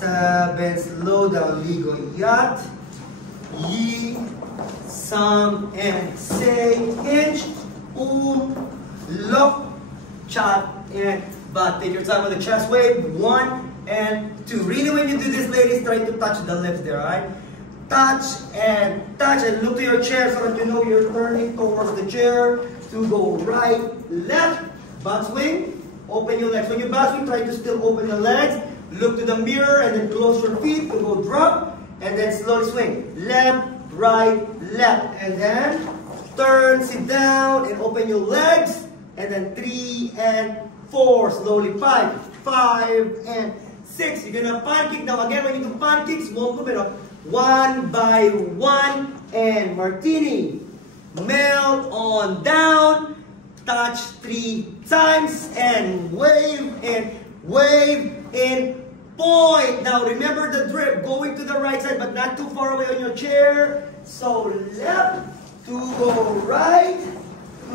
7, slow down, ligo, yat, yi, sam, and say, hinge, look, chat, and but. Take your time with the chest wave, 1 and 2. Really, when you do this, ladies, try to touch the lips there, alright? Touch, and look to your chair so that you know you're turning towards the chair to go right, left, butt swing, open your legs. When you butt swing, try to still open your legs, look to the mirror, and then close your feet to go drop, and then slowly swing. Left, right, left, and then turn, sit down, and open your legs, and then 3 and 4, slowly 5 and 6. You're gonna pancake. Now again, when you do pancakes, small movement of 1 by 1 and martini. Melt on down, touch 3 times, and wave in point. Now remember the drip, going to the right side but not too far away on your chair. So left to go right,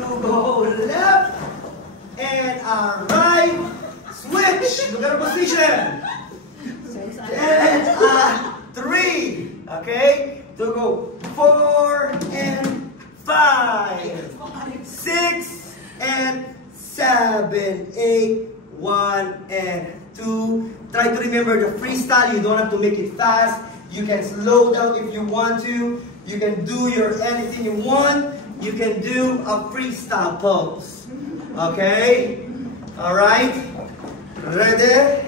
to go left, and right. Switch, look at the position. And 3, okay? To go 4 and 5, 6 and 7, 8, 1 and 2. Try to remember the freestyle. You don't have to make it fast. You can slow down if you want to. You can do anything you want. You can do a freestyle pose. Okay? Alright? Ready?